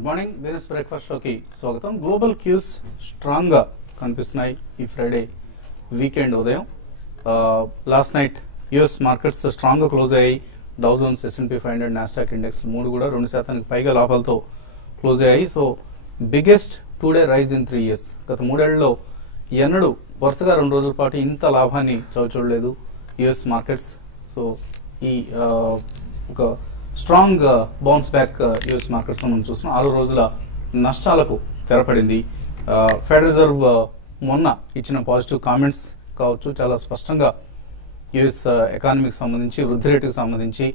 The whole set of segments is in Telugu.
గుడ్ మార్నింగ్ బిజినెస్ బ్రేక్ఫాస్ట్ షోకి స్వాగతం. గ్లోబల్ క్యూస్ స్ట్రాంగ్ గా కనిపిస్తున్నాయి ఈ ఫ్రైడే వీకెండ్ ఉదయం. Last night US markets strong గా క్లోజ్ అయ్యాయి. Dow Jones, S&P 500, Nasdaq index మూడు కూడా 2% పైగా లాభాలతో క్లోజ్ అయ్యాయి. So biggest 2 day rise in 3 years. గత 3 ఏళ్లలో ఎన్నడూ వరుసగా 2 రోజుల పాటు ఇంత లాభాన్ని చూడలేదు యుఎస్ మార్కెట్స్. సో ఈ ఒక strong bounce back US markets మనం చూస్తున్నాం. 6 రోజుల నష్టాలకు తెరపడింది. ఫెడరల్ రిజర్వ్ మొన్న ఇచ్చిన పాజిటివ్ కామెంట్స్ కావచ్చు, చాలా స్పష్టంగా యుఎస్ ఎకానమీకి సంబంధించి, వృద్ధి రేటుకు సంబంధించి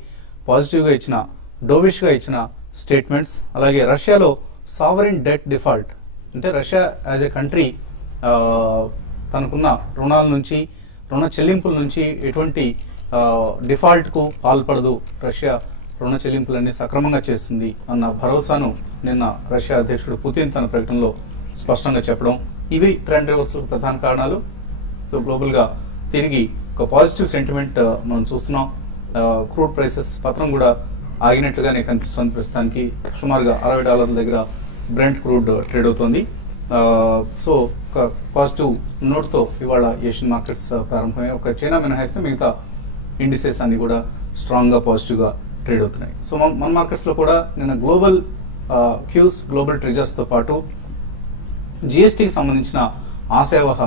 పాజిటివ్గా ఇచ్చిన, డోవిష్గా ఇచ్చిన స్టేట్మెంట్స్. అలాగే రష్యాలో సావరిన్ డెట్ డిఫాల్ట్, అంటే రష్యా యాజ్ ఎ కంట్రీ తనకున్న రుణాల నుంచి, రుణ చెల్లింపుల నుంచి ఎటువంటి డిఫాల్ట్కు పాల్పడదు, రష్యా రుణ చెల్లింపులన్నీ సక్రమంగా చేస్తుంది అన్న భరోసాను నిన్న రష్యా అధ్యక్షుడు పుతిన్ తన ప్రకటనలో స్పష్టంగా చెప్పడం. ఇవి ట్రెండ్ రివర్సల్ ప్రధాన కారణాలు. సో గ్లోబల్ గా తిరిగి ఒక పాజిటివ్ సెంటిమెంట్ మనం చూస్తున్నాం. క్రూడ్ ప్రైసెస్ పత్రం కూడా ఆగినట్లుగానే కనిపిస్తుంది. ప్రస్తుతానికి సుమారుగా $60 దగ్గర బ్రెంట్ క్రూడ్ ట్రేడ్ అవుతోంది. సో ఒక పాజిటివ్ నోట్ తో ఇవాళ ఏషియన్ మార్కెట్స్ ప్రారంభమయ్యాయి. ఒక చైనా మినహాయిస్తే మిగతా ఇండిసెస్ అన్ని కూడా స్ట్రాంగ్ గా పాజిటివ్ గా ట్రేడ్ అవుతున్నాయి. సో మన మార్కెట్స్ లో కూడా నిన్న గ్లోబల్ క్యూస్, గ్లోబల్ ట్రెజర్స్ తో పాటు జిఎస్టీకి సంబంధించిన ఆశావహ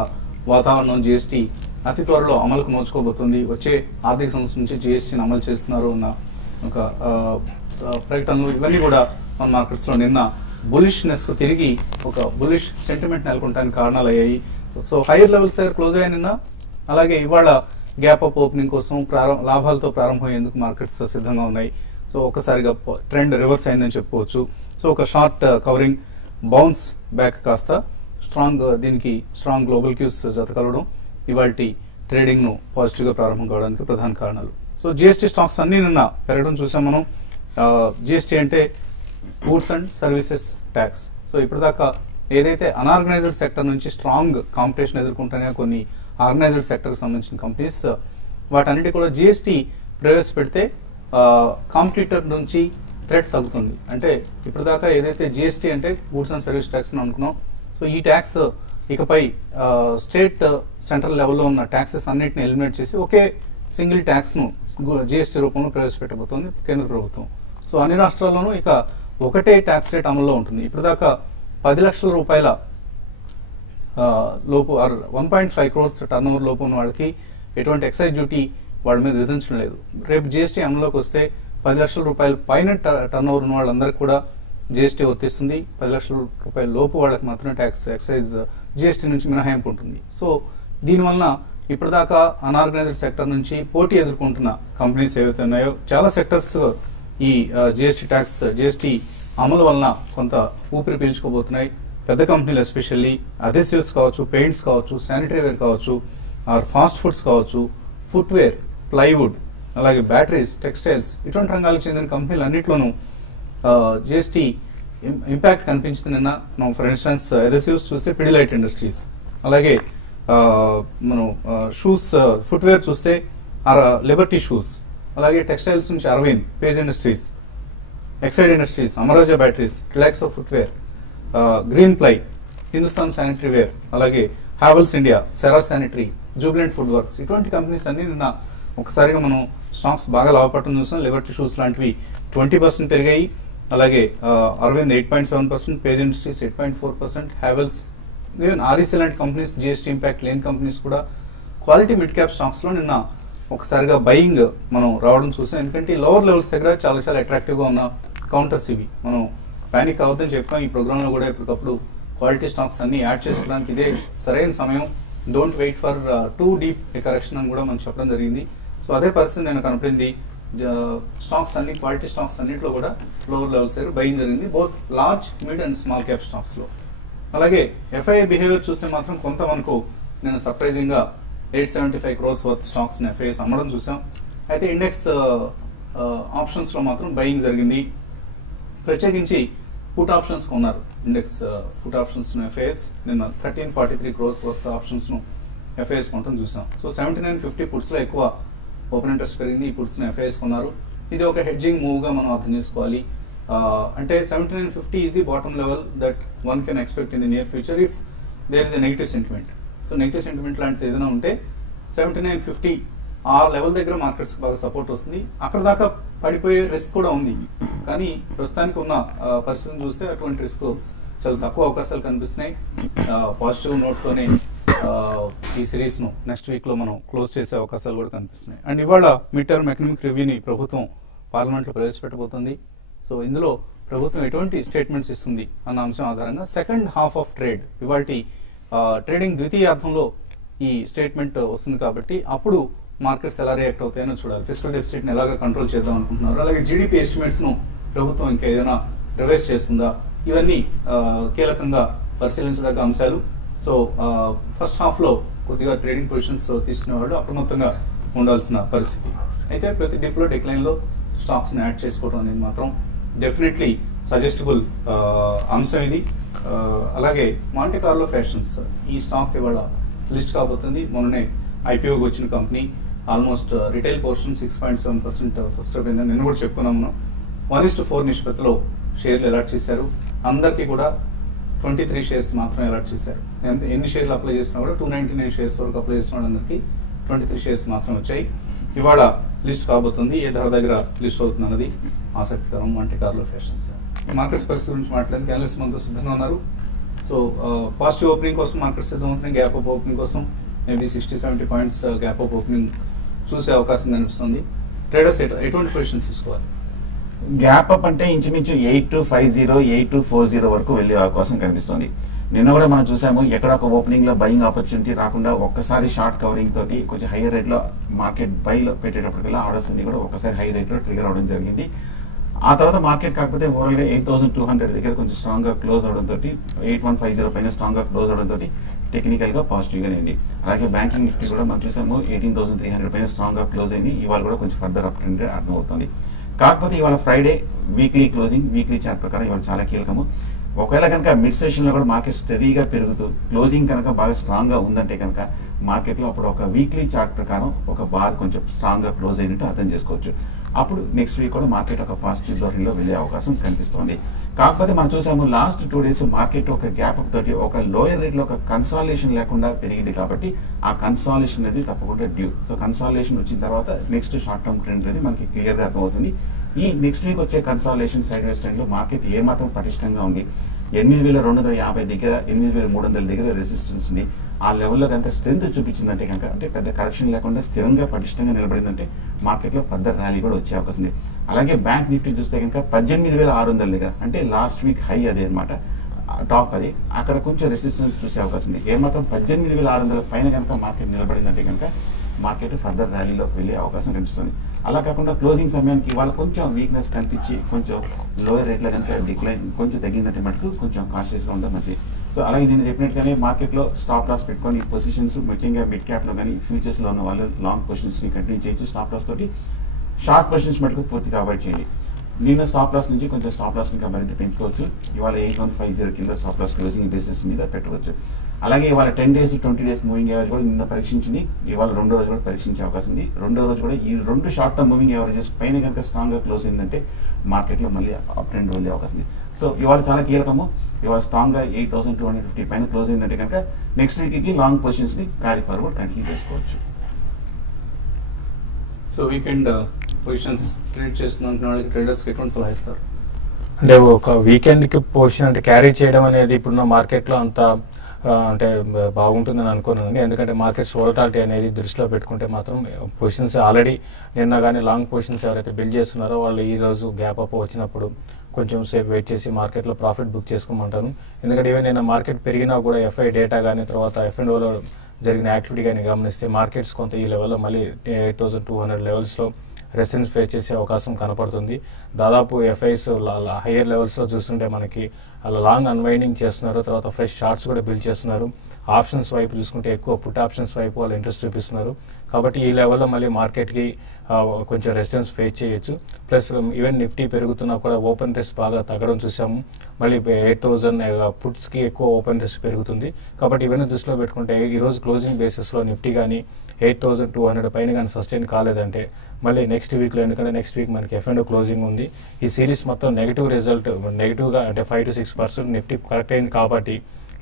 వాతావరణం. జిఎస్టీ అతి త్వరలో అమలుకు నోచుకోబోతుంది. వచ్చే ఆర్థిక సంవత్సరం నుంచి జిఎస్టీని అమలు చేస్తున్నారు అన్న ఒక ప్రకటనలు, ఇవన్నీ కూడా మన మార్కెట్స్ లో నిన్న బులిష్నెస్ కు తిరిగి ఒక బులిష్ సెంటిమెంట్ నెలకొనడానికి కారణాలు అయ్యాయి. సో హైయర్ లెవెల్స్ దగ్గర క్లోజ్ అయ్యాయి నిన్న. అలాగే ఇవాళ గ్యాప్ అప్ ఓపెనింగ్ కోసం లాభాలతో ప్రారంభమయ్యేందుకు మార్కెట్స్ సిద్ధంగా ఉన్నాయి. సో ఒకసారిగా ట్రెండ్ రివర్స్ అయిందని చెప్పుకోవచ్చు. సో ఒక షార్ట్ కవరింగ్ బౌన్స్ బ్యాక్ కాస్త దీనికి స్ట్రాంగ్ గ్లోబల్ క్యూస్ జత కలవడం ఇవాల్టి ట్రేడింగ్ ను పాజిటివ్ గా ప్రారంభం కావడానికి ప్రధాన కారణాలు. సో జిఎస్టీ స్టాక్స్ అన్ని నిన్న పెరగడం చూసాం మనం. జిఎస్టీ అంటే goods and services tax. So ఇప్పటిదాకా ఏదైతే అన్ఆర్గనైజ్డ్ సెక్టర్ నుంచి స్ట్రాంగ్ కాంపిటీషన్ ఎదుర్కొంటున్నాయో కొన్ని ఆర్గనైజ్డ్ సెక్టర్ కి సంబంధించిన కంపెనీస్, వాటన్నిటి కూడా జిఎస్టీ ప్రవేశపెడితే కాంపిటీటర్ నుంచి థ్రెట్ తగ్గుతుంది. అంటే ఇప్పటిదాకా ఏదైతే జిఎస్టీ అంటే గూడ్స్ అండ్ సర్వీస్ ట్యాక్స్ అని అనుకున్నాం. సో ఈ ట్యాక్స్ ఇకపై స్టేట్ సెంట్రల్ లెవెల్లో ఉన్న ట్యాక్సెస్ అన్నిటిని ఎలిమినేట్ చేసి ఒకే సింగిల్ ట్యాక్స్ ను జిఎస్టీ రూపంలో ప్రవేశపెట్టబోతోంది కేంద్ర ప్రభుత్వం. సో అన్ని రాష్ట్రాల్లోనూ ఇక ఒకటే ట్యాక్స్ రేట్ అమల్లో ఉంటుంది. ఇప్పటిదాకా 10 లక్షల రూపాయల లోపు 1.5 crores టర్న్ ఓవర్ లోపు ఉన్న వాళ్ళకి ఎటువంటి ఎక్సైజ్ డ్యూటీ వాళ్ళ మీద విధించడం లేదు. రేపు జిఎస్టీ అమల్లోకి వస్తే 10 లక్షల రూపాయల పైన టర్న్ ఓవర్ ఉన్న వాళ్ళందరికీ కూడా జిఎస్టీ వర్తిస్తుంది. 10 లక్షల రూపాయల లోపు వాళ్ళకి మాత్రమే ఎక్సైజ్ జిఎస్టీ నుంచి మినహాయింపు ఉంటుంది. సో దీనివల్ల ఇప్పటిదాకా అన్ఆర్గనైజ్డ్ సెక్టర్ నుంచి పోటీ ఎదుర్కొంటున్న కంపెనీస్ ఏవైతే ఉన్నాయో చాలా సెక్టర్స్ ఈ జిఎస్టీ అమలు వలన కొంత ఊపిరి పీల్చుకోబోతున్నాయి. పెద్ద కంపెనీలు ఎస్పెషల్లీ అదెసివ్స్ కావచ్చు, పెయింట్స్ కావచ్చు, శానిటరీ వేర్ కావచ్చు, ఫాస్ట్ ఫుడ్స్ కావచ్చు, ఫుట్వేర్, ప్లైవుడ్, అలాగే బ్యాటరీస్, టెక్స్టైల్స్, ఇటువంటి రంగాలకు చెందిన కంపెనీలు అన్నింటిలోనూ జిఎస్టీ ఇంపాక్ట్ కనిపించింది నిన్న. మనం ఫర్ ఇన్స్టెన్స్ అదెసివ్స్ చూస్తే పిడిలైట్ ఇండస్ట్రీస్, అలాగే మనం షూస్, ఫుట్వేర్ చూస్తే లిబర్టీ షూస్, అలాగే టెక్స్టైల్స్ నుంచి Arvind, Page industries, Exide industries, Amara Raja batteries, Relaxo footwear, green ply, Hindustan sanitary ware, అలాగే Havells India, Cera sanitary, Jubilant food works, ఇటువంటి కంపెనీస్ అన్ని నిన్న ఒకసారిగా మనం స్టాక్స్ బాగా లాభపడటం చూసాం. లిబర్టీ షూస్ లాంటివి 20% పెరిగాయి. అలాగే Arvind 8.7%, Page industries 8.4%, Havells, even REC లాంటి కంపెనీస్, జిఎస్టీ ఇంపాక్ట్ లేని కంపెనీస్ కూడా క్వాలిటీ మిడ్ క్యాప్ స్టాక్స్ లో నిన్న ఒకసారిగా బయింగ్ మనం రావడం చూసాం. ఎందుకంటే లోవర్ లెవెల్స్ దగ్గర చాలా చాలా అట్రాక్టివ్ గా ఉన్న కౌంటర్స్ ఇవి. మనం పానిక్ అవద్దని చెప్పాం. ఈ ప్రోగ్రామ్ లో కూడా ఎప్పటికప్పుడు క్వాలిటీ స్టాక్స్ అన్ని యాడ్ చేసుకోవడానికి ఇదే సరైన సమయం. Don't wait for too deep correction అని కూడా మనం చెప్పడం జరిగింది. సో అదే పరిస్థితి నేను కనపడింది. స్టాక్స్ అన్ని, క్వాలిటీ స్టాక్స్ అన్నింటిలో కూడా లోవర్ లెవెల్స్ దగ్గర బయింగ్ జరిగింది, both large, mid and small cap stocks లో. అలాగే ఎఫ్ఐఐ బిహేవియర్ చూస్తే మాత్రం కొంత మనకు నేను సర్ప్రైజింగ్ గా 875 crores వర్త్ స్టాక్స్ ఎఫ్ఐఐస్ అమ్మడం చూసాం. అయితే ఇండెక్స్ ఆప్షన్స్ లో మాత్రం బయింగ్ జరిగింది. ప్రత్యేకించి పుట్ ఆప్షన్స్ కొన్నారు. ఇండెక్స్ పుట్ ఆప్షన్స్ ఎఫ్ఐఎస్ నిన్న 1343 crores వర్త్ ఆప్షన్స్ ను ఎఫ్ఐఎస్ కొనడం చూసాం. సో 7950 పుట్స్ లో ఎక్కువ ఓపెన్ ఇంట్రెస్ట్ పెరిగింది. ఈ పుట్స్ ను ఎఫ్ఐఎస్ కొన్నారు. ఇది ఒక హెడ్జింగ్ మూవ్ గా మనం అర్థం చేసుకోవాలి. అంటే 7950 is the bottom level that one can expect in the near future if there is a negative sentiment. So negative sentiment లాంటిది ఏదైనా ఉంటే 7950 ఆ లెవెల్ దగ్గర మార్కెట్స్ బాగా సపోర్ట్ వస్తుంది. అక్కడ దాకా పడిపోయే రిస్క్ కూడా ఉంది, కానీ ప్రస్తుతానికి ఉన్న పరిస్థితిని చూస్తే అటువంటి రిస్క్ చాలా తక్కువ అవకాశాలు కనిపిస్తున్నాయి. పాజిటివ్ నోట్తోనే ఈ సిరీస్ ను నెక్స్ట్ వీక్ లో మనం క్లోజ్ చేసే అవకాశాలు కూడా కనిపిస్తున్నాయి. అండ్ ఇవాళ మిడ్ టర్మ్ ఎకనామిక్ రివ్యూని ప్రభుత్వం పార్లమెంట్ లో ప్రవేశపెట్టబోతుంది. సో ఇందులో ప్రభుత్వం ఎటువంటి స్టేట్మెంట్స్ ఇస్తుంది అన్న అంశం ఆధారంగా సెకండ్ హాఫ్ ఆఫ్ ట్రేడ్ ఇవాల్టి ట్రేడింగ్ ద్వితీయార్థంలో ఈ స్టేట్మెంట్ వస్తుంది కాబట్టి అప్పుడు మార్కెట్స్ ఎలా రియాక్ట్ అవుతాయని చూడాలి. ఫిస్కల్ డెఫిసిట్ ని ఎలాగా కంట్రోల్ చేద్దాం అనుకుంటున్నారు, అలాగే జీడిపి ఎస్టిమేట్స్ ను ప్రభుత్వం ఇంకా ఏదైనా రివైజ్ చేస్తుందా, ఇవన్నీ కీలకంగా పరిశీలించదగ్గ అంశాలు. సో ఫస్ట్ హాఫ్ లో కొద్దిగా ట్రేడింగ్ పొజిషన్స్ తీసుకునే వాళ్ళు అప్రమత్తంగా ఉండాల్సిన పరిస్థితి. అయితే ప్రతి డిప్ లో డిక్లైన్ లో స్టాక్స్ ని యాడ్ చేసుకోవడం అనేది మాత్రం డెఫినెట్లీ సజెస్టబుల్ అంశం ఇది. అలాగే మాంటే కార్లో ఫ్యాషన్స్ ఈ స్టాక్ ఇవాళ లిస్ట్ కాబోతుంది. మొన్ననే ఐపీఓకి వచ్చిన company almost retail portion 6.7% subscribe అయిందని నేను కూడా చెప్పుకున్నాము. 1:4 నిష్పత్తిలో షేర్లు అలాట్ చేశారు. అందరికీ కూడా 23 షేర్స్ మాత్రమే అలాట్ చేశారు. ఎన్ని షేర్లు అప్లై చేసినా కూడా 299 షేర్స్ వరకు అప్లై చేసిన వాళ్ళందరికీ 23 షేర్స్ మాత్రమే వచ్చాయి. ఇవాళ లిస్ట్ కాబోతుంది. ఏ ధర దగ్గర లిస్ట్ అవుతుంది అన్నది ఆసక్తికరం. మాంటే కార్లో ఫ్యాషన్స్ మార్కెట్స్ పరిస్థితి గురించి మాట్లాడడానికి అనలిస్ట్ మనతో సిద్ధంగా ఉన్నారు. సో పాజిటివ్ ఓపెనింగ్ కోసం మార్కెట్స్ సిద్ధం అవుతున్నాయి. గ్యాప్ అప్ ఓపెనింగ్ కోసం maybe 60-70 points gap up opening చూసే అవకాశం కనిపిస్తుంది. ట్రేడర్స్ ఎటువంటి పొజిషన్స్ తీసుకోవాలి? గ్యాప్ అప్ అంటే ఇంచుమించు 8250 8240 వరకు వెళ్లే అవకాశం కనిపిస్తుంది. నిన్న కూడా మనం చూసాము, ఎక్కడ ఒక ఓపెనింగ్ లో బయింగ్ ఆపర్చునిటీ రాకుండా ఒక్కసారి షార్ట్ కవరింగ్ తోటి కొంచెం హైయర్ రేట్ లో మార్కెట్ బై లో పెట్టేటప్పటికల్లా ఆర్డర్స్ అన్ని కూడా ఒకసారి హై రేట్ లో ట్రిగర్ అవడం జరిగింది. ఆ తర్వాత మార్కెట్ కాకపోతే ఓవరాల్ గా 8200 దగ్గర కొంచెం స్ట్రాంగ్ గా క్లోజ్ అవడం తోటి 8150 పైన స్ట్రాంగ్ గా క్లోజ్ అవడం తోటి టెక్నికల్ గా పాజిటివ్ గా అయింది. అలాగే బ్యాంకింగ్ నిఫ్టీ కూడా మనం చూసాము 18300 పైన స్ట్రాంగ్ గా క్లోజ్ అయింది. ఇవాళ కూడా కొంచెం ఫర్దర్ అప్ ట్రెండ్ అర్థమవుతుంది. కాకపోతే ఇవాళ Friday weekly closing, weekly chart ప్రకారం ఇవాళ చాలా కీలకము. ఒకవేళ కనుక మిడ్ సెషన్ లో కూడా మార్కెట్ స్టడీగా పెరుగుతూ క్లోజింగ్ కనుక బాగా స్ట్రాంగ్ గా ఉందంటే కనుక మార్కెట్ లో అప్పుడు ఒక వీక్లీ చార్ట్ ప్రకారం ఒక బార్ కొంచెం స్ట్రాంగ్ గా క్లోజ్ అయినట్టు అర్థం చేసుకోవచ్చు. అప్పుడు నెక్స్ట్ వీక్ కూడా మార్కెట్ ఒక పాజిటివ్ ధోరణిలో వెళ్లే అవకాశం కనిపిస్తుంది. కాకపోతే మనం చూసాము లాస్ట్ 2 days మార్కెట్ ఒక గ్యాప్ అప్ తోటి ఒక లోయర్ రేట్ లో ఒక కన్సాలిడేషన్ లేకుండా పెరిగింది కాబట్టి ఆ కన్సాలిడేషన్ అనేది తప్పకుండా డ్యూ. సో కన్సాలిడేషన్ వచ్చిన తర్వాత నెక్స్ట్ షార్ట్ టర్మ్ ట్రెండ్ అనేది మనకి క్లియర్ గా అర్థమవుతుంది. ఈ నెక్స్ట్ వీక్ వచ్చే కన్సాలిడేషన్ సైడ్ వేస్ ట్రెండ్ లో మార్కెట్ ఏ మాత్రం పటిష్టంగా ఉంది, 8250 దగ్గర 8300 దగ్గర రెసిస్టెన్స్ ఉంది. ఆ లెవెల్లో కనుక స్ట్రెంత్ చూపించిందంటే కనుక, అంటే పెద్ద కరెక్షన్ లేకుండా స్థిరంగా పటిష్టంగా నిలబడిందంటే మార్కెట్ లో ఫర్దర్ ర్యాలీ కూడా వచ్చే అవకాశం ఉంది. అలాగే బ్యాంక్ నిఫ్టీ చూస్తే కనుక 18600 దగ్గర, అంటే లాస్ట్ వీక్ హై అదే అనమాట, టాప్ అది, అక్కడ కొంచెం రెసిస్టెన్స్ చూసే అవకాశం ఉంది. ఏమాత్రం 18600 పైన కనుక మార్కెట్ నిలబడిందంటే కనుక మార్కెట్ ఫర్దర్ ర్యాలీలో వెళ్లే అవకాశం కనిపిస్తుంది. అలా కాకుండా క్లోజింగ్ సమయానికి ఇవాళ కొంచెం వీక్నెస్ కనిపించి కొంచెం లోయర్ రేట్లో కనుక డిక్లైన్ కొంచెం తగ్గిందంటే మటుకు కొంచెం కాన్షియస్ గా ఉండడం మంచిది. సో అలాగే నేను చెప్పినట్టుగానే మార్కెట్ లో స్టాప్ లాస్ పెట్టుకొని పొజిషన్స్ ముఖ్యంగా మిడ్ క్యాప్ లో కానీ ఫ్యూచర్స్ లో ఉన్న వాళ్ళు లాంగ్ పొజిషన్స్ ని కంటిన్యూ చేయొచ్చు. స్టాప్ లాస్ తోటి షార్ట్ పొజిషన్స్ మటుకు పూర్తిగా అవాయిడ్ చేయండి. నిన్న స్టాప్ లాస్ నుంచి కొంచెం స్టాప్ లాస్ ఇంకా మరింత పెంచుకోవచ్చు. ఇవాళ 8150 కింద స్టాప్ లాస్ క్లోజింగ్ బేసిస్ మీద పెట్టవచ్చు. అలాగే ఇవాళ 10 days 20 days మూవింగ్ యావరేజ్ కూడా నిన్న పరీక్షించింది. ఇవాళ రెండో రోజు కూడా పరీక్షించే అవకాశం ఉంది. రెండో రోజు కూడా ఈ 2 షార్ట్ టర్మ్ మూవింగ్ యావరేజెస్ పైన కనుక స్ట్రాంగ్ గా క్లోజ్ అయిందంటే మార్కెట్ లో మళ్ళీ అప్ ట్రెండ్ వెళ్ళే అవకాశం ఉంది. సో ఇవాళ చాలా కీలకము. ఇవాళ స్ట్రాంగ్ గా 8250 పైన క్లోజ్ అయిందంటే కనుక నెక్స్ట్ వీక్ కి లాంగ్ పొజిషన్స్ ని క్యారీ ఫార్వర్డ్ కంటిన్యూ చేసుకోవచ్చు. సో వీకెండ్ పొజిషన్స్ ట్రేడ్ చేస్తున్న వాళ్ళకి ట్రేడర్స్ ఎటువంటి సలహా ఇస్తారు? అంటే ఒక వీకెండ్ కి పొజిషన్ అంటే క్యారీ చేయడం అనేది ఇప్పుడున్న మార్కెట్ లో అంత అంటే బాగుంటుందని అనుకున్నానండి. ఎందుకంటే మార్కెట్స్ వోలటాలిటీ అనేది దృష్టిలో పెట్టుకుంటే మాత్రం పొజిషన్స్ ఆల్రెడీ నిన్న కానీ లాంగ్ పొజిషన్స్ ఎవరైతే బిల్డ్ చేస్తున్నారో వాళ్ళు ఈ రోజు గ్యాప్ అప్ వచ్చినప్పుడు కొంచెం సేపు వెయిట్ చేసి మార్కెట్లో ప్రాఫిట్ బుక్ చేసుకోమంటాను. ఎందుకంటే ఈవెన్ నిన్న మార్కెట్ పెరిగినా కూడా ఎఫ్ఐ డేటా కానీ తర్వాత F&Oలో జరిగిన యాక్టివిటీ కానీ గమనిస్తే మార్కెట్స్ కొంత ఈ లెవెల్లో మళ్ళీ 8200 లెవెల్స్లో రెసిస్టెన్స్ ఫేస్ చేసే అవకాశం కనపడుతుంది. దాదాపు ఎఫ్ఐస్ హయ్యర్ లెవెల్స్లో చూస్తుంటే మనకి అలా లాంగ్ అన్వైండింగ్ చేస్తున్నారు, తర్వాత ఫ్రెష్ షార్ట్స్ కూడా బిల్డ్ చేస్తున్నారు. ఆప్షన్స్ వైపు చూసుకుంటే ఎక్కువ పుట్ ఆప్షన్స్ వైపు వాళ్ళు ఇంట్రెస్ట్ చూపిస్తున్నారు. కాబట్టి ఈ లెవెల్లో మళ్ళీ మార్కెట్కి కొంచెం రెసిస్టెన్స్ ఫేస్ చేయొచ్చు. ప్లస్ ఈవెన్ నిఫ్టీ పెరుగుతున్నా కూడా ఓపెన్ ఇంట్రెస్ట్ బాగా తగ్గడం చూసాము. మళ్ళీ 8,000 పుట్స్కి ఎక్కువ ఓపెన్ ఇంట్రెస్ట్ పెరుగుతుంది. కాబట్టి ఇవన్నీ దృష్టిలో పెట్టుకుంటే ఈ రోజు క్లోజింగ్ బేసిస్లో నిఫ్టీ కానీ 8,200 పైన కానీ సస్టైన్ కాలేదంటే మళ్ళీ నెక్స్ట్ వీక్లో, ఎందుకంటే నెక్స్ట్ వీక్ మనకి F&O క్లోజింగ్ ఉంది. ఈ సిరీస్ మొత్తం నెగిటివ్ రిజల్ట్, నెగిటివ్గా అంటే 5 to 6% నిఫ్టీ కరెక్ట్ అయింది. కాబట్టి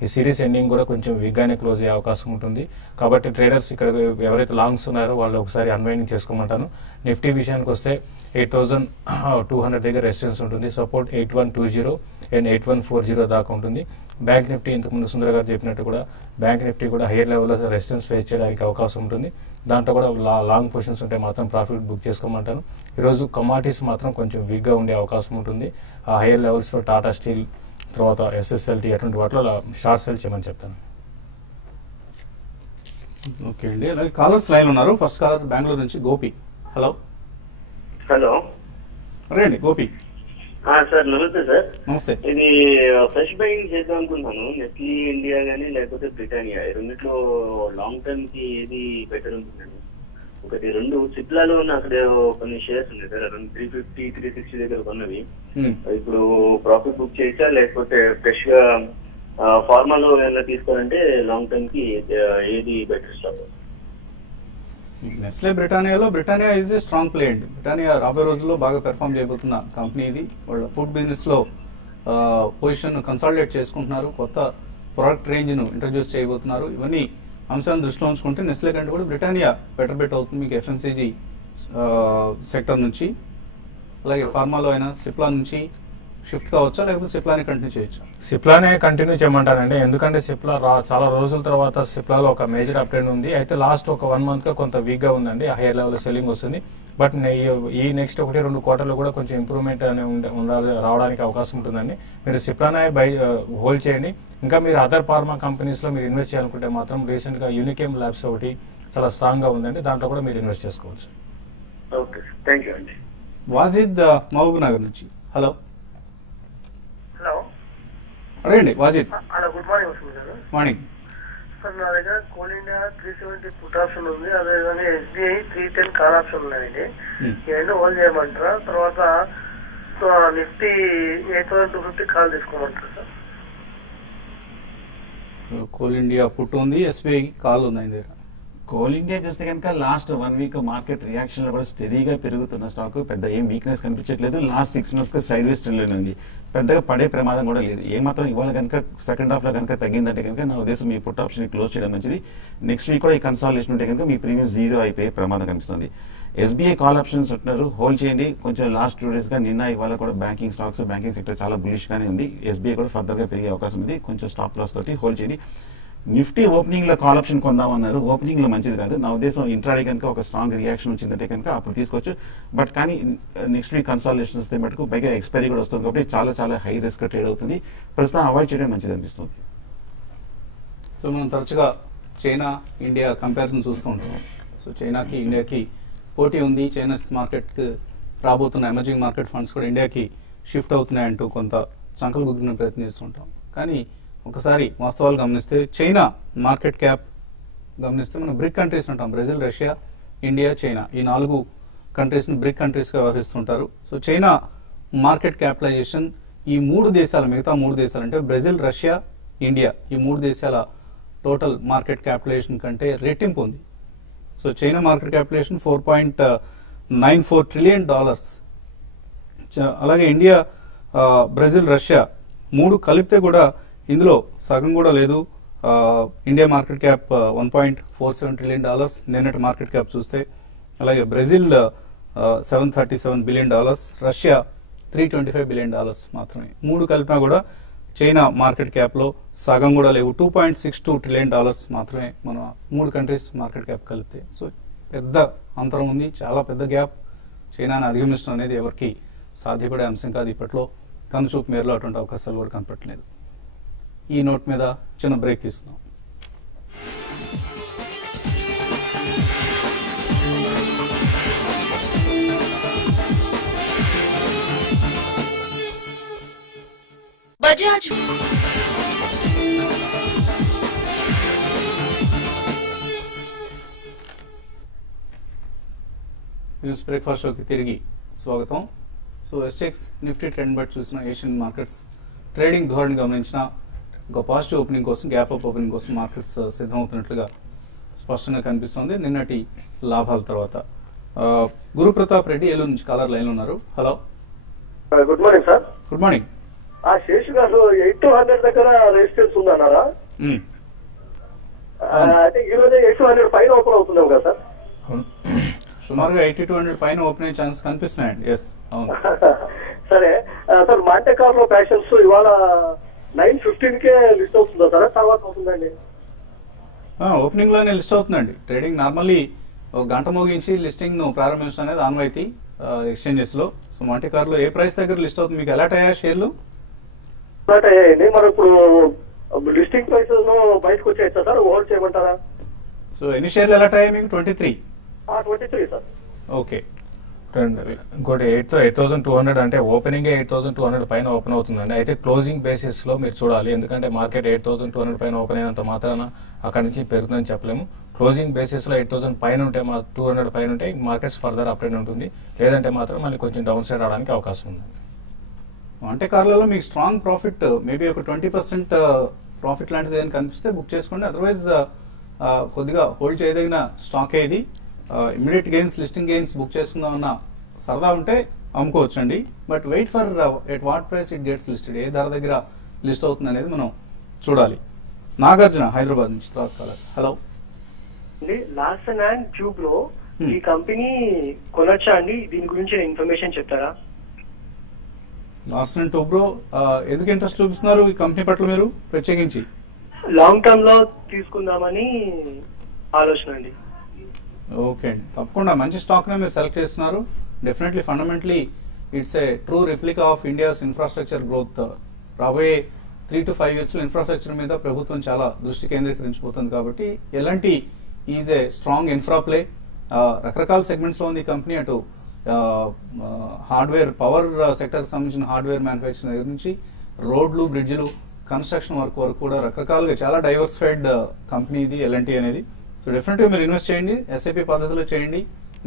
ఈ సిరీస్ ఎండింగ్ కూడా కొంచెం వీక్గానే క్లోజ్ అయ్యే అవకాశం ఉంటుంది. కాబట్టి ట్రేడర్స్ ఇక్కడ ఎవరైతే లాంగ్స్ ఉన్నారో వాళ్ళు ఒకసారి అన్వైండింగ్ చేసుకోమంటాను. నిఫ్టీ విషయానికి వస్తే 8,200 దగ్గర రెసిస్టెన్స్ ఉంటుంది. సపోర్ట్ 8,120 అండ్ 8,140 దాకా ఉంటుంది. బ్యాంక్ నిఫ్టీ ఇంతకుముందు సుందర్ గారు చెప్పినట్టు కూడా బ్యాంక్ నిఫ్టీ కూడా హైయర్ లెవెల్లో రెసిస్టెన్స్ ఫేస్ చేయడానికి అవకాశం ఉంటుంది. దాంట్లో కూడా లాంగ్ పొజిషన్స్ ఉంటే మాత్రం ప్రాఫిట్ బుక్ చేసుకోమంటాను. ఈరోజు కమాడిటీస్ మాత్రం కొంచెం వీక్గా ఉండే అవకాశం ఉంటుంది. ఆ హైయర్ లెవెల్స్లో టాటా స్టీల్, తర్వాత SSLT అటువంటి వాటిలో షార్ట్ సెల్ చేయమని చెప్తాను. ఓకే అండి. అలాగే కాలర్స్ లైన్ ఉన్నారు. ఫస్ట్ కాలర్ బెంగళూరు నుంచి గోపి. హలో రండి గోపి. సార్ నమస్తే సార్. నమస్తే. ఇది ఫ్రెష్ బయింగ్ చేద్దాం అనుకుంటున్నాను. నెస్లీ ఇండియా గానీ లేకపోతే బ్రిటానియా, ఈ రెండిట్లో లాంగ్ టర్మ్ కి ఏది బెటర్ ఉంటుందండి? ఒకటి రెండు సిప్లాలో అక్కడ కొన్ని షేర్స్ ఉన్నాయి సార్, 350, 360 దగ్గర కొన్నవి. ఇప్పుడు ప్రాఫిట్ బుక్ చేయొచ్చా లేకపోతే ఫ్రెష్ గా ఫార్మాలో ఏమైనా తీసుకోవాలంటే లాంగ్ టర్మ్ కి ఏది better stock? Nestle Britannia is a strong play అండి. బ్రిటానియా రాబోయే రోజుల్లో బాగా పెర్ఫామ్ చేయబోతున్న కంపెనీ ఇది. వాళ్ళ ఫుడ్ బిజినెస్ లో పొజిషన్ కన్సాలిడేట్ చేసుకుంటున్నారు, కొత్త ప్రొడక్ట్ రేంజ్ ను ఇంట్రడ్యూస్ చేయబోతున్నారు. ఇవన్నీ అంశాలను దృష్టిలో ఉంచుకుంటే నెస్లే కంటే కూడా బ్రిటానియా బెటర్ బెట్ అవుతుంది మీకు FMCG సెక్టర్ నుంచి. అలాగే ఫార్మాలో అయినా సిప్లా నుంచి షిఫ్ట్ కావచ్చా లేకపోతే సిప్లానే కంటిన్యూ చేయొచ్చా? సిప్లానే కంటిన్యూ చేయమంటానండి. ఎందుకంటే సిప్లా చాలా రోజుల తర్వాత సిప్లాలో ఒక మేజర్ అప్డేట్ ఉంది. అయితే లాస్ట్ ఒక 1 month గా కొంత వీక్ గా ఉందండి. హైయర్ లెవెల్ సెల్లింగ్ వస్తుంది. బట్ ఈ నెక్స్ట్ 1-2 quarterలు కూడా కొంచెం ఇంప్రూవ్మెంట్ ఉండాలి, రావడానికి అవకాశం ఉంటుందండి. మీరు సిప్లానే హోల్డ్ చేయండి. ఇంకా మీరు అదర్ ఫార్మా కంపెనీస్ లో మీరు ఇన్వెస్ట్ చేయాలనుకుంటే మాత్రం రీసెంట్ గా యూనికేమ్ ల్యాబ్స్ ఒకటి చాలా స్ట్రాంగ్ గా ఉందండి. దాంట్లో కూడా మీరు ఇన్వెస్ట్ చేసుకోవచ్చు. ఓకే, థ్యాంక్ యూ అండి. వాజిద్ మహబూబ్ నగర్ నుంచి. హలో హలో అడగండి వాజిద్. హలో, గుడ్ మార్నింగ్ వస్తుంది సార్. మార్నింగ్ సార్ నా దగ్గర కోల్ ఇండియా 370 పుట్ ఆప్షన్ ఉంది, అదేవిధంగా SBI 310 కాల్ ఆప్షన్ ఉన్నాయండి. ఈ రెండు హోల్డ్ చేయమంటారా? తర్వాత నిఫ్టీ 8,250 కాల్ తీసుకోమంటారా సార్? కోల్ ఇండియా పుట్ ఉంది, SBI కాల్ ఉంది ఆయన దగ్గర. కోల్ ఇండియా చూస్తే కనుక లాస్ట్ 1 week మార్కెట్ రియాక్షన్ లో కూడా స్టెడీగా పెరుగుతున్న స్టాక్, పెద్ద ఏం వీక్నెస్ కనిపించట్లేదు. లాస్ట్ 6 months గా సైడ్ వేస్ ట్రెండ్ ఉంది, పెద్దగా పడే ప్రమాదం కూడా లేదు. ఏమాత్రం ఇవాళ కనుక సెకండ్ హాఫ్ లో కనుక తగ్గిందంటే కనుక నా ఉద్దేశం మీ పుట్ ఆప్షన్ క్లోజ్ చేయడం మంచిది. నెక్స్ట్ వీక్ కూడా ఈ కన్సాలిడేషన్ ఉంటే కనుక మీ ప్రీమియం 0 అయిపోయే ప్రమాదం కనిపిస్తుంది. SBI కాల్ ఆప్షన్స్ ఉంటున్నారు, హోల్డ్ చేయండి. కొంచెం లాస్ట్ 2 days గా నిన్న ఇవాళ కూడా బ్యాంకింగ్ స్టాక్స్, బ్యాంకింగ్ సెక్టర్ చాలా బులిష్ గానే ఉంది. SBI కూడా ఫర్దర్ గా పెరిగే అవకాశం ఉంది. కొంచెం స్టాప్ లాస్ తోటి హోల్డ్ చేయండి. నిఫ్టీ ఓపెనింగ్ లో కాల్ ఆప్షన్ కొందామన్నారు, ఓపెనింగ్ లో మంచిది కాదు. నా ఉద్దేశం ఇంట్రాడే కనుక ఒక స్ట్రాంగ్ రియాక్షన్ వచ్చిందంటే కనుక అప్పుడు తీసుకోవచ్చు. బట్ కానీ నెక్స్ట్ వీక్ కన్సాలిడేషన్ వస్తే మటుకు పైగా ఎక్స్పైరీ కూడా వస్తుంది కాబట్టి చాలా చాలా హై రిస్క్ ట్రేడ్ అవుతుంది. ప్రస్తుతం అవాయిడ్ చేయడం మంచిది అనిపిస్తుంది. సో మనం తరచుగా చైనా ఇండియా కంపారిజన్ చూస్తూ ఉంటాం. సో చైనాకి ఇండియాకి పోటీ ఉంది. చైనాస్ మార్కెట్ రాబోతున్న ఎమర్జింగ్ మార్కెట్ ఫండ్స్ కూడా ఇండియాకి షిఫ్ట్ అవుతున్నాయంటూ కొంత సంకల్ గుద్దుకునే ప్రయత్నం చేస్తుంటాం. కానీ ఒకసారి వాస్తవాలు గమనిస్తే చైనా మార్కెట్ క్యాప్ గమనిస్తే మనం బ్రిక్ కంట్రీస్ అంటాం. బ్రెజిల్, రష్యా, ఇండియా, చైనా, ఈ 4 కంట్రీస్ ని బ్రిక్ కంట్రీస్ గా వ్యవహరిస్తుంటారు. సో చైనా మార్కెట్ క్యాపిటలైజేషన్ ఈ 3 దేశాలు, మిగతా 3 దేశాలు అంటే బ్రెజిల్, రష్యా, ఇండియా, ఈ 3 దేశాల టోటల్ మార్కెట్ క్యాపిటలైజేషన్ కంటే రెట్టింపు ఉంది. So China market capitalization $4.94 trillion. అలాగే ఇండియా, బ్రెజిల్, రష్యా 3 కలిపితే కూడా ఇందులో సగం కూడా లేదు. ఇండియా మార్కెట్ క్యాప్ $1.47 trillion నిన్నటి మార్కెట్ క్యాప్ చూస్తే. అలాగే బ్రెజిల్ $737 billion, రష్యా $325 billion మాత్రమే. 3 కలిపినా కూడా చైనా మార్కెట్ క్యాప్ లో సగం కూడా లేవు. $2.62 trillion మాత్రమే మన 3 కంట్రీస్ మార్కెట్ క్యాప్ కలిపితే. సో పెద్ద అంతరం ఉంది, చాలా పెద్ద గ్యాప్. చైనాని అధిగమించడం అనేది ఎవరికి సాధ్యపడే అంశం కాదు. ఇప్పట్లో కనుచూపు మేరలో అటువంటి అవకాశాలు కూడా కనపట్లేదు. ఈ నోట్ మీద చిన్న బ్రేక్ తీస్తున్నాం. బజాజ్ న్యూస్ బ్రేక్ఫాస్ట్ షోకి తిరిగి స్వాగతం. సో ఎస్టెక్స్ నిఫ్టీ ట్రెండ్ బట్టి చూసిన ఏషియన్ మార్కెట్స్ ట్రేడింగ్ ధోరణి గమనించిన ఒక పాజిటివ్ ఓపెనింగ్ కోసం, గ్యాప్ అప్ ఓపెనింగ్ కోసం మార్కెట్స్ సిద్ధమవుతున్నట్లుగా స్పష్టంగా కనిపిస్తుంది నిన్నటి లాభాల తర్వాత. గురుప్రతాప్ రెడ్డి ఏలూరు నుంచి కాలర్ లైన్ ఉన్నారు. Hello, good morning sir. Good morning. ఆ శేషు గారు 800 దగ్గర రెసిస్టెన్స్ ఉందన్నారా? అంటే ఈ రోజు 800 పైన ఓపెన్ అవుతున్నాం కదా సార్? సుమారుగా 8200 పైన ఓపెన్ అయ్యే ఛాన్స్ కనిపిస్తున్నాయండి. ఎస్, అవును. సరే సార్, మాంటే కార్లో ప్యాషన్స్ ఇవాళ 9:15కే లిస్ట్ అవుతుందా సార్, తర్వాత అవుతుందండి? ఓపెనింగ్ లోనే లిస్ట్ అవుతుందండి. ట్రేడింగ్ నార్మల్లీ ఒక గంట మోగించి లిస్టింగ్ ను ప్రారంభించడం అనేది ఆన్వాయితీ ఎక్స్చేంజెస్ లో. సో మాంటే కార్లో ఏ ప్రైస్ దగ్గర లిస్ట్ అవుతుంది? మీకు అలాట్ అయ్యా షేర్లు? అలాట్ అయ్యాయండి. మరి ఇప్పుడు లిస్టింగ్ ప్రైసెస్ బయటకు వచ్చాయి సార్, హోల్డ్ చేయమంటారా? సో ఎన్ని షేర్లు అలాట్ అయ్యాయి మీకు? 23. 23 సార్. ఓకే. ఇంకోటి 8,200 అంటే ఓపెనింగ్ 8,200 పైన ఓపెన్ అవుతుందండి. అయితే క్లోజింగ్ బేసిస్ లో మీరు చూడాలి, ఎందుకంటే మార్కెట్ 8,200 పైన ఓపెన్ అయినంత మాత్రాన అక్కడి నుంచి పెరుగుతుందని చెప్పలేము. క్లోజింగ్ బేసిస్ లో 8,000 పైన ఉంటే 200 పైన ఉంటే మార్కెట్స్ ఫర్దర్ అప్ ట్రెండ్ ఉంటుంది, లేదంటే మాత్రం మళ్ళీ కొంచెం డౌన్ సైడ్ రావడానికి అవకాశం ఉంది. అంటే కార్లలో మీకు స్ట్రాంగ్ ప్రాఫిట్ మేబీ ఒక 20% ప్రాఫిట్ లాంటిది ఏదైనా కనిపిస్తే బుక్ చేసుకోండి. అదర్వైజ్ కొద్దిగా హోల్డ్ చేయదగిన స్టాక్ ఇది. Immediate gains, listing gains book చేసుకుందామన్న సరదా ఉంటే అమ్ముకోవచ్చు అండి. But wait for at what price it gets listed, ఏ ధర దగ్గర లిస్ట్ అవుతుంది అనేది మనం చూడాలి. నాగార్జున హైదరాబాద్ నుంచి తర్వాత కాలర్. హలో. లార్సన్ అండ్ ట్యూబ్రో ఈ కంపెనీ కొనొచ్చా అండి? దీని గురించి ఇన్ఫర్మేషన్ చెప్తారా? లార్సన్ అండ్ ట్యూబ్రో ఎందుకు ఇంట్రెస్ట్ చూపిస్తున్నారు ఈ కంపెనీ పట్ల మీరు ప్రత్యేకించి? లాంగ్ టర్మ్ లో తీసుకుందామని ఆలోచన అండి. ఓకే అండి, తప్పకుండా మంచి స్టాక్ నే మీరు సెలెక్ట్ చేస్తున్నారు. Definitely fundamentally it's a true replica of India's infrastructure growth. రాబోయే 3 to 5 years లో ఇన్ఫ్రాస్ట్రక్చర్ మీద ప్రభుత్వం చాలా దృష్టి కేంద్రీకరించబోతుంది కాబట్టి ఎలాంటి is a strong infra play. రకరకాల సెగ్మెంట్స్ లో ఉంది ఈ కంపెనీ. అటు హార్డ్వేర్, పవర్ సెక్టర్ సంబంధించిన హార్డ్వేర్ మ్యానుఫ్యాక్చరింగ్ దగ్గర నుంచి రోడ్లు, బ్రిడ్జ్లు, కన్స్ట్రక్షన్ వర్క్ వరకు కూడా రకరకాలుగా చాలా డైవర్సిఫైడ్ కంపెనీ ఇది ఎల్ఎన్టీ అనేది. సో డెఫినెట్ గా మీరు ఇన్వెస్ట్ చేయండి, ఎస్ఐపి పద్ధతిలో చేయండి.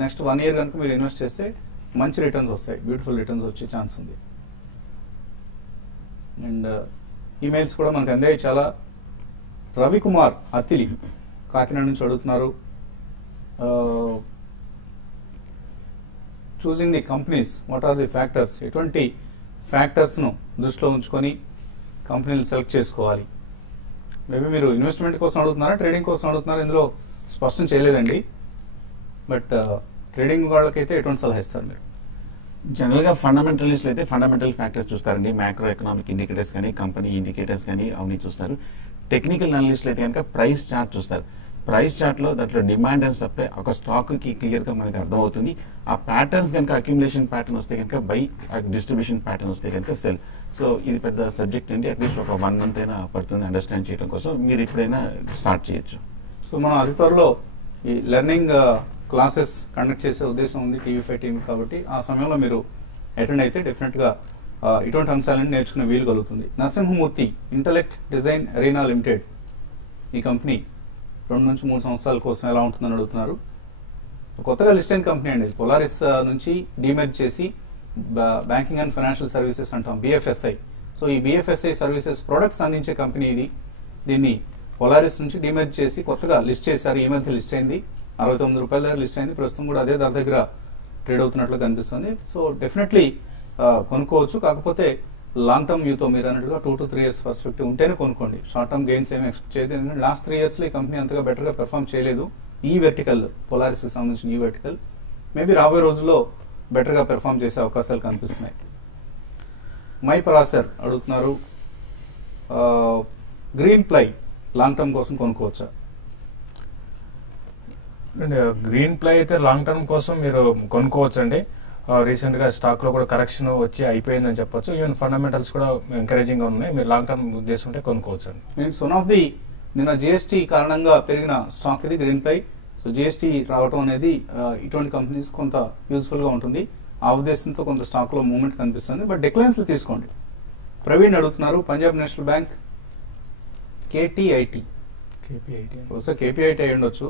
నెక్స్ట్ 1 year కనుక మీరు ఇన్వెస్ట్ చేస్తే మంచి రిటర్న్స్ వస్తాయి, బ్యూటిఫుల్ రిటర్న్స్ వచ్చే ఛాన్స్ ఉంది. అండ్ ఈమెయిల్స్ కూడా మనకు అందాయి చాలా. రవికుమార్ అత్తిలి కాకినాడ నుంచి అడుగుతున్నారు, choosing the companies, what are the factors, ఎటువంటి ఫ్యాక్టర్స్ ను దృష్టిలో ఉంచుకొని కంపెనీలు సెలెక్ట్ చేసుకోవాలి? మేబీ మీరు ఇన్వెస్ట్మెంట్ కోసం అడుగుతున్నారా, ట్రేడింగ్ కోసం అడుగుతున్నారా? ఇందులో స్పష్టం చేయలేదండి. బట్ ట్రేడింగ్ వాళ్ళకైతే ఎటువంటి సలహా ఇస్తారు మీరు? జనరల్ గా ఫండమెంటలిస్ట్ అయితే ఫండమెంటల్ ఫ్యాక్టర్స్ చూస్తారండి. మ్యాక్రో ఎకనామిక్ ఇండికేటర్స్ కానీ, కంపెనీ ఇండికేటర్స్ కానీ అవన్నీ చూస్తారు. టెక్నికల్ అనలిస్టులు అయితే కనుక ప్రైస్ చార్ట్ చూస్తారు. ప్రైస్ చార్ట్ లో దాంట్లో డిమాండ్ అండ్ సప్లై ఒక స్టాక్ కి క్లియర్ గా మనకి అర్థమవుతుంది. ఆ ప్యాటర్న్స్ కనుక అక్యుములేషన్ ప్యాటర్న్ వస్తే కనుక బై, డిస్ట్రిబ్యూషన్ ప్యాటర్న్ వస్తే కనుక సెల్. సో ఇది పెద్ద సబ్జెక్ట్ అండి. అట్లీస్ట్ ఒక 1 month అయినా పడుతుంది అండర్స్టాండ్ చేయడం కోసం. మీరు ఎప్పుడైనా స్టార్ట్ చేయొచ్చు. సో మనం అతి త్వరలో ఈ లెర్నింగ్ క్లాసెస్ కండక్ట్ చేసే ఉద్దేశం ఉంది టీవీ5 టీమ్ కాబట్టి ఆ సమయంలో మీరు అటెండ్ అయితే డెఫినెట్ గా ఇటువంటి అంశాలను నేర్చుకునే వీలు కలుగుతుంది. Narasimhamurthy intellect design arena limited, ఈ కంపెనీ 2 నుంచి 3 సంవత్సరాల కోసం ఎలా ఉంటుందని అడుగుతున్నారు. కొత్తగా లిస్ట్ అయిన కంపెనీ అండి. పొలారిస్ నుంచి డీమెర్జ్ చేసి బ్యాంకింగ్ అండ్ ఫైనాన్షియల్ సర్వీసెస్ అంటాం, బిఎఫ్ఎస్ఐ. సో ఈ బిఎఫ్ఎస్ఐ సర్వీసెస్ ప్రొడక్ట్స్ అందించే కంపెనీ ఇది. దీన్ని పొలారిస్ నుంచి డీమెర్జ్ చేసి కొత్తగా లిస్ట్ చేశారు. ఈ మధ్య లిస్ట్ అయింది, 69 రూపాయల దగ్గర లిస్ట్ అయింది. ప్రస్తుతం కూడా అదే ధర దగ్గర ట్రేడ్ అవుతున్నట్లు కనిపిస్తుంది. సో డెఫినెట్లీ కొనుక్కోవచ్చు. కాకపోతే లాంగ్ టర్మ్ వ్యూతో మీరు అన్నట్లుగా 2 to 3 years పర్స్పెక్టివ్ ఉంటేనే కొనుక్కోండి. షార్ట్ టర్మ్ గెయిన్స్ ఏమి ఎక్స్పెక్ట్ చేయదు. ఎందుకంటే లాస్ట్ 3 years లో ఈ కంపెనీ అంతగా బెటర్ గా పెర్ఫార్మ్ చేయలేదు. ఈ వెర్టికల్, పొలారిస్ కి సంబంధించిన ఈ వెర్టికల్ మేబీ రాబోయే రోజుల్లో బెటర్ గా పెర్ఫార్మ్ చేసే అవకాశాలు కనిపిస్తున్నాయి. మై పరాసర్ అడుగుతున్నారు, గ్రీన్ ప్లై లాంగ్ టర్మ్ కోసం కొనుక్కోవచ్చా? గ్రీన్ ప్లై అయితే లాంగ్ టర్మ్ కోసం మీరు కొనుక్కోవచ్చండి. రీసెంట్ గా స్టాక్ లో కూడా కరెక్షన్ వచ్చి అయిపోయిందని చెప్పొచ్చు. ఈవెన్ ఫండమెంటల్స్ కూడా ఎంకరేజింగ్ గా ఉన్నాయి. మీరు లాంగ్ టర్మ్ ఉద్దేశం ఉంటే కొనుక్కోవచ్చు అండి. మీన్స్ వన్ ఆఫ్ ది నిన్న జిఎస్టీ కారణంగా పెరిగిన స్టాక్ ఇది గ్రీన్ ప్లై. సో జిఎస్టీ రావడం అనేది ఇటువంటి కంపెనీస్ కొంత యూస్ఫుల్ గా ఉంటుంది. ఆ ఉద్దేశంతో కొంత స్టాక్ లో మూవ్మెంట్ కనిపిస్తుంది. బట్ డిక్లైన్స్ లో తీసుకోండి. ప్రవీణ్ అడుగుతున్నారు, పంజాబ్ నేషనల్ బ్యాంక్ కేటీఐటీ. బహుశా కేపీఐటీ అయి ఉండొచ్చు.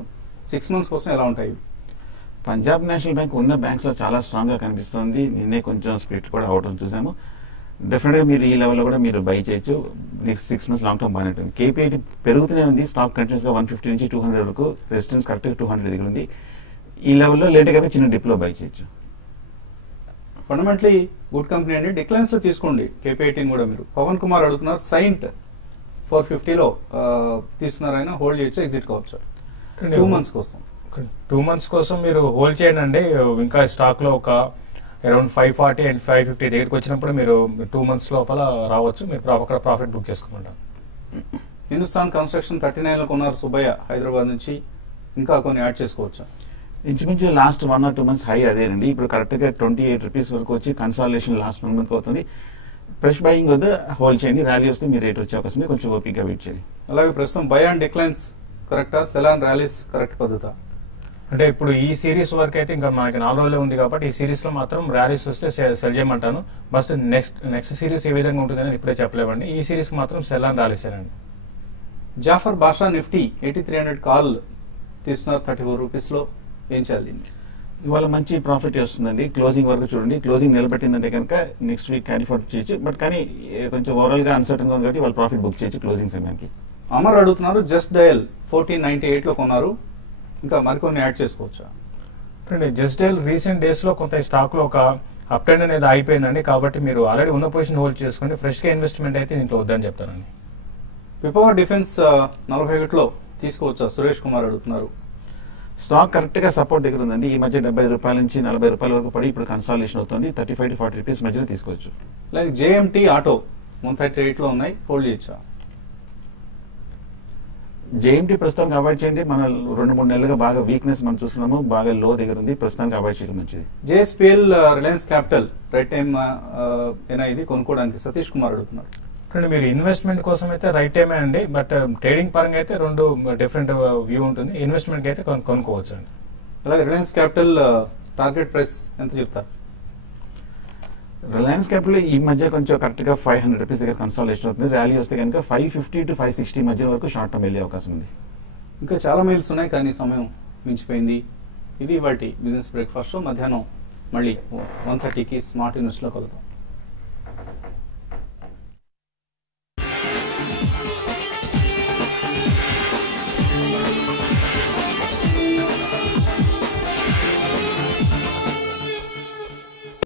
6 months కోసం ఎలా ఉంటాయి? పంజాబ్ నేషనల్ బ్యాంక్ ఉన్న బ్యాంక్స్ లో చాలా స్ట్రాంగ్ గా కనిపిస్తుంది. నిన్నే కొంచెం స్ప్లిట్ కూడా అవడం చూసాము. డెఫినెట్ గా మీరు ఈ లెవెల్లో కూడా మీరు బై చేయొచ్చు. నెక్స్ట్ 6 months లాంగ్ టర్మ్ బాగానే ఉంటుంది. కేపీఐటీ పెరుగుతూనే ఉంది. స్టాక్ కంటిన్యూస్ గా 150 నుంచి 200 వరకు రెసిస్టెన్స్ కరెక్ట్ గా 200 దగ్గర ఉంది. ఈ లెవెల్లో లేట్ గా చిన్న డిప్ లో బై చేయొచ్చు. ఫండమెంటలీ గుడ్ కంపెనీ అండి. డిక్లైన్స్ లో తీసుకోండి కేపీఐటీని కూడా. మీరు పవన్ కుమార్ అడుగుతున్నారు సైంట్ 450లో తీసుకున్నారైనా హోల్డ్ చేయొచ్చు, ఎగ్జిట్ కావచ్చు 2 months కోసం. 2 months కోసం మీరు హోల్డ్ చేయండి అండి. ఇంకా స్టాక్ లో ఒక అరౌండ్ 540 అండ్ 550 దగ్గరికి వచ్చినప్పుడు మీరు 2 months లోపల రావచ్చు. మీరు అక్కడ ప్రాఫిట్ బుక్ చేసుకుంటారు. హిందుస్థాన్ కన్స్ట్రక్షన్ 39 లో కొన్నారు సుబ్బయ్య హైదరాబాద్ నుంచి. ఇంకా కొన్ని యాడ్ చేసుకోవచ్చు. ఇంచుమించు లాస్ట్ 1 or 2 months హై అదేనండి. ఇప్పుడు కరెక్ట్ గా 28 రూపీస్ వరకు వచ్చి కన్సాలిడేషన్ లాస్ట్ 1 month అవుతుంది. ఫ్రెష్ బయింగ్ వద్ద హోల్డ్ చేయండి. ర్యాలీ వస్తే మీరు రేట్ వచ్చే అవకాశం కొంచెం ఓపిక్గా వెయిట్ చేయండి. అలాగే ప్రస్తుతం బై అండ్ డిక్లైన్స్ కరెక్టా, సెల్ అండ్ ర్యాలీస్ కరెక్ట్ పద్ధతా? అంటే ఇప్పుడు ఈ సిరీస్ వరకు అయితే ఇంకా మనకి 4 రోజులే ఉంది కాబట్టి ఈ సిరీస్ లో మాత్రం ర్యాలీస్ వస్తే సెల్ చేయమంటాను. బస్ట్ నెక్స్ట్ సిరీస్ ఏ విధంగా ఉంటుందని ఇప్పుడే చెప్పలేమండి. ఈ సిరీస్ మాత్రం సెల్ అండ్ ర్యాలీస్ అండి. జాఫర్ బాషా నిఫ్టీ 8300 కాల్ తీసుకున్నారు 34 రూపీస్లో. ఏం చేయాలి? ఇవాళ మంచి ప్రాఫిట్ వస్తుందండి. క్లోజింగ్ వరకు చూడండి. క్లోజింగ్ నిలబెట్టిందంటే కనుక నెక్స్ట్ వీక్ క్యారీ ఫార్వర్డ్ చేయొచ్చు. బట్ కానీ కొంచెం ఓవరాల్ గా అన్సర్టన్ గా ఉంది కాబట్టి వాళ్ళు ప్రాఫిట్ బుక్ చేయొచ్చు క్లోజింగ్ సమయానికి. అమర్ అడుగుతున్నారు జస్ట్ డయల్ 1498 లో కొన్నారు. ఇంకా మరికొన్ని యాడ్ చేసుకోవచ్చా? జస్ట్ డయల్ రీసెంట్ డేస్ లో కొంత స్టాక్ లో ఒక అప్ ట్రెండ్ అనేది అయిపోయిందండి. కాబట్టి మీరు ఆల్రెడీ ఉన్న పొజిషన్ హోల్డ్ చేసుకోండి. ఫ్రెష్ గా ఇన్వెస్ట్మెంట్ అయితే దీంట్లో వద్దని చెప్తానండి. పిపవర్ డిఫెన్స్ 41లో తీసుకోవచ్చా? సురేష్ కుమార్ అడుగుతున్నారు. స్టాక్ కరెక్ట్ గా సపోర్ట్ దగ్గర ఉందండి. ఈ మధ్య 75 రూపాయల నుంచి 40 రూపాయల వరకు పడి ఇప్పుడు కన్సాలిడేషన్ అవుతుంది. 35 to 40 రూపీస్ మధ్యలో తీసుకోవచ్చు. లైక్ జేఎంటీ ఆటో 138 లో ఉన్నాయి, హోల్డ్ చేయొచ్చా? జేఎంటీ ప్రస్తుతానికి అవాయిడ్ చేయండి. మనం 2-3 నెలలుగా బాగా వీక్నెస్ మనం చూస్తున్నాము. బాగా లో దగ్గర ఉంది. ప్రస్తుతానికి అవాయిడ్ చేయడం మంచిది. జేఎస్పీఎల్ రిలయన్స్ క్యాపిటల్ రైట్ టైం ఏనా ఇది కొనుక్కోవడానికి? సతీష్ కుమార్ అడుగుతున్నారు. మీరు ఇన్వెస్ట్మెంట్ కోసం అయితే రైట్ టైమే అండి. బట్ ట్రేడింగ్ పరంగా అయితే 2 డిఫరెంట్ వ్యూ ఉంటుంది. ఇన్వెస్ట్మెంట్ అయితే కొనుక్కోవచ్చు అండి. అలాగే రిలయన్స్ క్యాపిటల్ టార్గెట్ ప్రైస్ ఎంత చెప్తారు? రిలయన్స్ క్యాపిటల్ ఈ మధ్య కొంచెం కరెక్ట్ గా 500 రూపీస్ దగ్గర కన్సాలిడేషన్ అవుతుంది. ర్యాలీ వస్తే కనుక 550 to 560 మధ్య వరకు షార్ట్ టర్మ్ వెళ్ళే అవకాశం ఉంది. ఇంకా చాలా మెయిల్స్ ఉన్నాయి కానీ సమయం మించిపోయింది. ఇది వాటి బిజినెస్ బ్రేక్ఫాస్ట్. మధ్యాహ్నం మళ్ళీ 1:30కి స్మార్ట్ ఇన్వెస్ట్ లో కలుద్దాం.